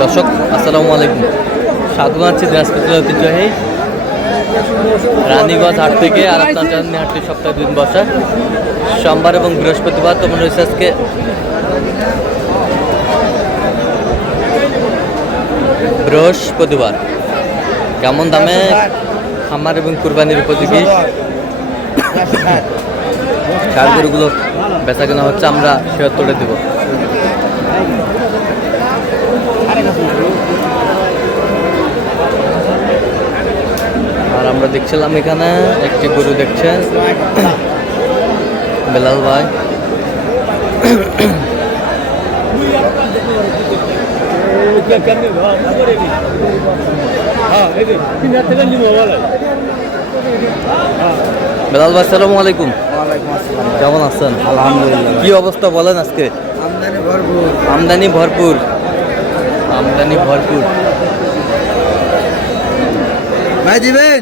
দর্শক আসসালামু আলাইকুম, স্বাগত জানাচ্ছি দিনাজপুর ঐতিহ্যবাহী রানীগঞ্জ হাট থেকে। আর আপনার জানেন হাটটি সপ্তাহে 2 দিন বসে, সোমবার এবং বৃহস্পতিবার। তো মনে হচ্ছে আজকে বৃহস্পতিবার। কেমন দামে খামার এবং কুরবানির উপযোগী ষাঁড় গরুগুলো বেচা কেনা হচ্ছে, আমরা শেয়ার করে দেব। আর আমরা দেখছিলাম এখানে একটি গরু দেখছেন বেলাল ভাই। বেলাল ভাই আসসালামু আলাইকুম। কেমন আছেন? আলহামদুলিল্লাহ। কি অবস্থা বলেন আজকে? আমদানি ভরপুর। আমদানি ভরপুর, আমদানি ভরপুর। ভাই দিবেন?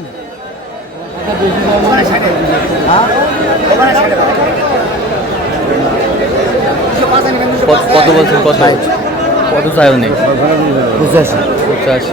কত বলছেন? কত কত চাইও নেই? 85। 85।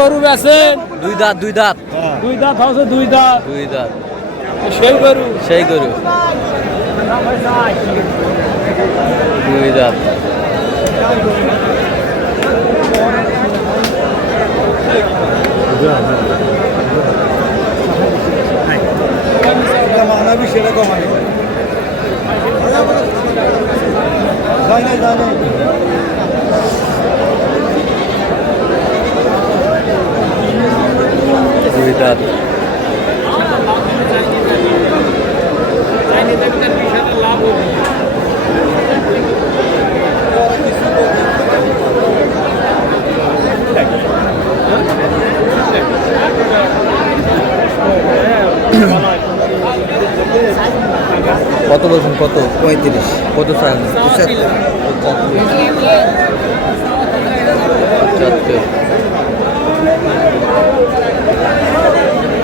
গরু আছে দুই দাঁত, দুই দাঁত, দুই দাঁত হচ্ছে দুই দাঁত, দুই দাঁত। সেই গরু সেই গরু দুই দাঁত। সেরকম দুই দাঁত। কত বলছেন? কত? 35। কত চান? 75। 75।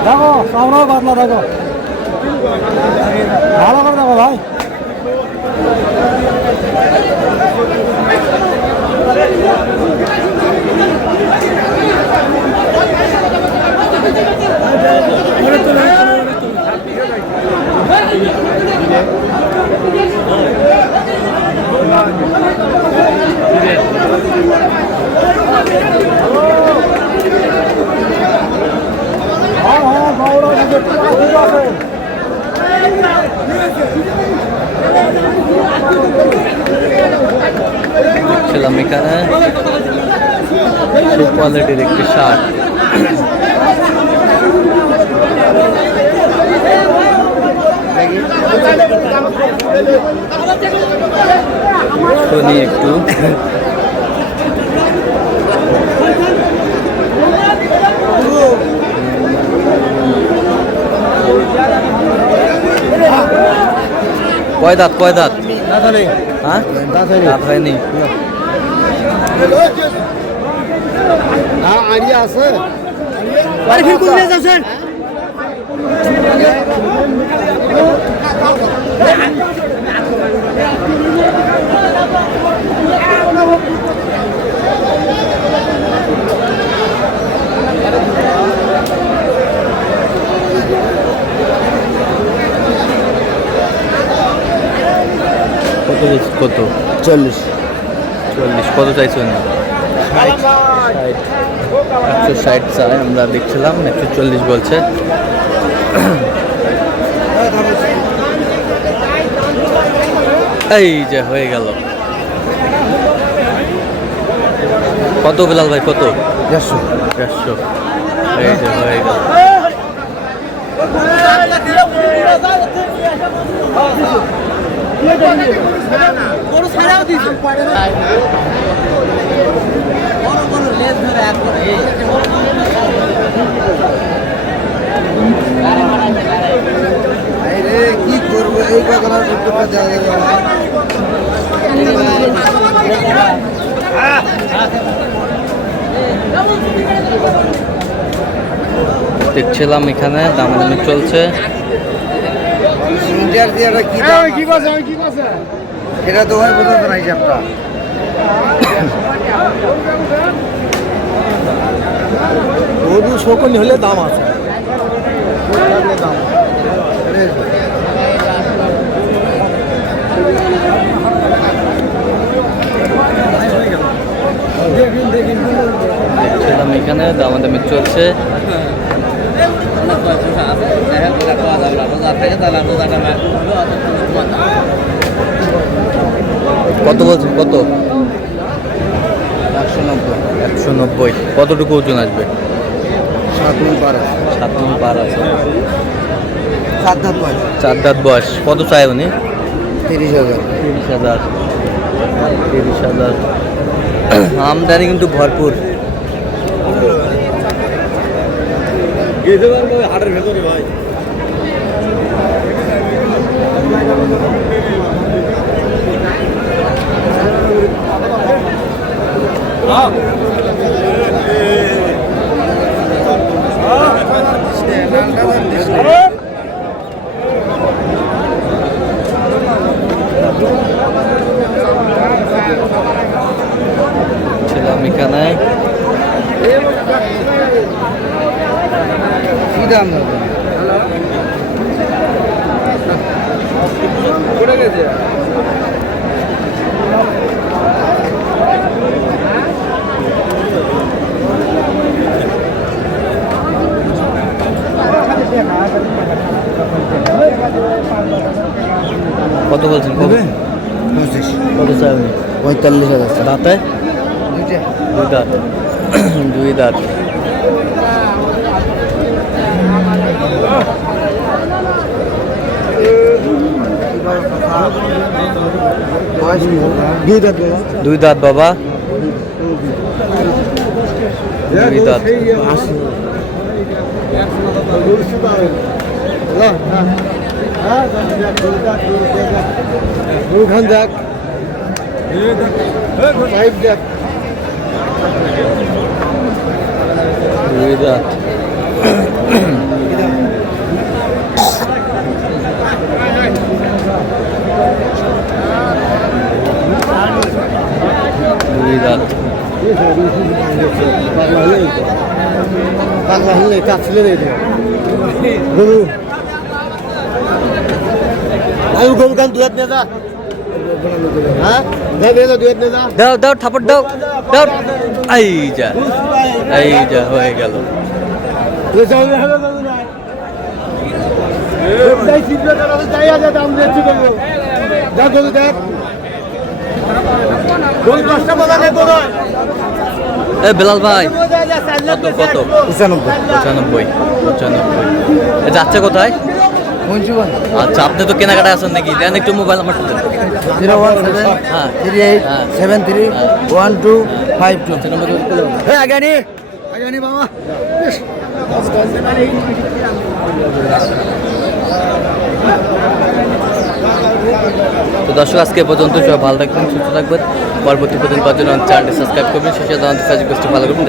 দেখো আমরাও বাদলা দেখো, ভালো করে দেখো ভাই। দেখছিলাম এখানে খুব কোয়ালিটির একটি শার্ট। শুনি একটু। কয় দাঁত? কয় দাঁত? হ্যাঁ, দাঁত হয়নি। আইডিয়া আছে? কত? 40। 40। কত চাইছেন? 160 চাই। আমরা দেখছিলাম 140 বলছে। এই যে হয়ে গেল। কত বেলাল ভাই? কত? 150। 150। এই যে হয়ে গেল। কি করবো এই কথা দেওয়া যাবে। দেখছিলাম এখানে দামাদামি চলছে। ইন্ডিয়ার দিয়ে একটা কি দাম এটা তো হয় বোঝা না হিসাবটা। গরু সকল হলে দাম আছে। দেখছিলাম এখানে দামাদামি চলছে। কত বলছেন? কত? 190 190। কতটুকু ওজন আসবে? 7 মণ পার 7 মণ পার আছে। 7 দাঁত বয়স 4 দাঁত বয়স। কত চায় উনি? 30,000 30,000। 30,000। আমদানি কিন্তু ভরপুর। হাটের ভেতরে ভাই ছিলাম এখানে। কি দাম হবে? কত বলছেন? কত? 25 কত চায় উনি? 45,000 দাঁতে? দুইটা 2 দাঁত। 2 দাঁত। বয়স 2 দাঁত বাবা 2 দাঁত বাবা। 2 দাঁত। খান দেখ পাইপ দেখ 2 দাঁত। দুই দাঁত। পাগলা হলে কাজ ছেড়ে দেয় গরু আলু গরু কান দুয়াত নিয়ে যা হ্যাঁ দুয়াত নিয়ে যা দাও দাও থাপড় দাও দাও। এই যা, এই যা হয়ে গেল। এ বেলাল ভাই কত কত? 95। 95 যাচ্ছে কোথায়? আচ্ছা, আপনি তো কেনাকাটা আছেন নাকি? দেন একটু মোবাইল আমার সাথে। 01738721252 আগে নি বাবা তো দর্শক আজকে এ পর্যন্ত। সবাই ভালো থাকবেন, সুস্থ থাকবেন। পরবর্তী পর্যন্ত পাওয়ার জন্য চ্যানেলটি সাবস্ক্রাইব করবেন। শেষে ফেসবুক পেজটি ভালো করবেন।